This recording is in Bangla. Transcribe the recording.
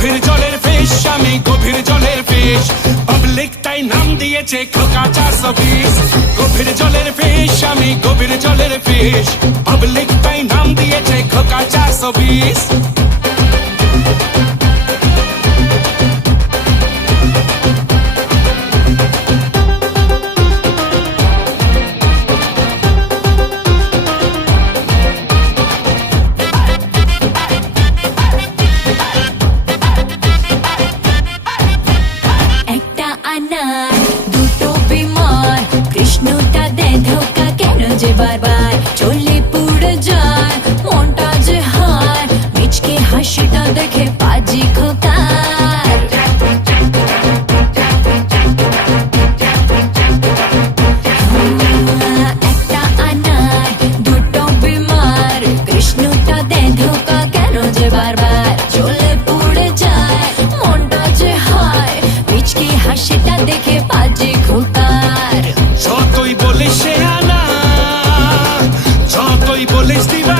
গভীর জলের ফিশ, আমি গভীর জলের ফিশ। পাবলিক তাই নাম দিয়েছে খোকা 420। গভীর জলের ফিশ, আমি গভীর জলের ফিশ। পাবলিক তাই নাম দিয়েছে খোকা 420। একটা আনার দুটো বিমার, কৃষ্ণটা দেয় ধোকা কেন যে বারবার চলে পুড়ে যায় মনটা যে হায়, মিচকে হাসিটা দেখে পাজি খোকার। একটা আনার দুটো বিমার, কৃষ্ণটা দেয় ধোকা কেন যে বারবার চলে পুড়ে যায় মনটা যে হায়, মিচকে হাসিটা দেখে পাজি খোকার। যতই বলিস সে আনা, যতই বলিস দিবা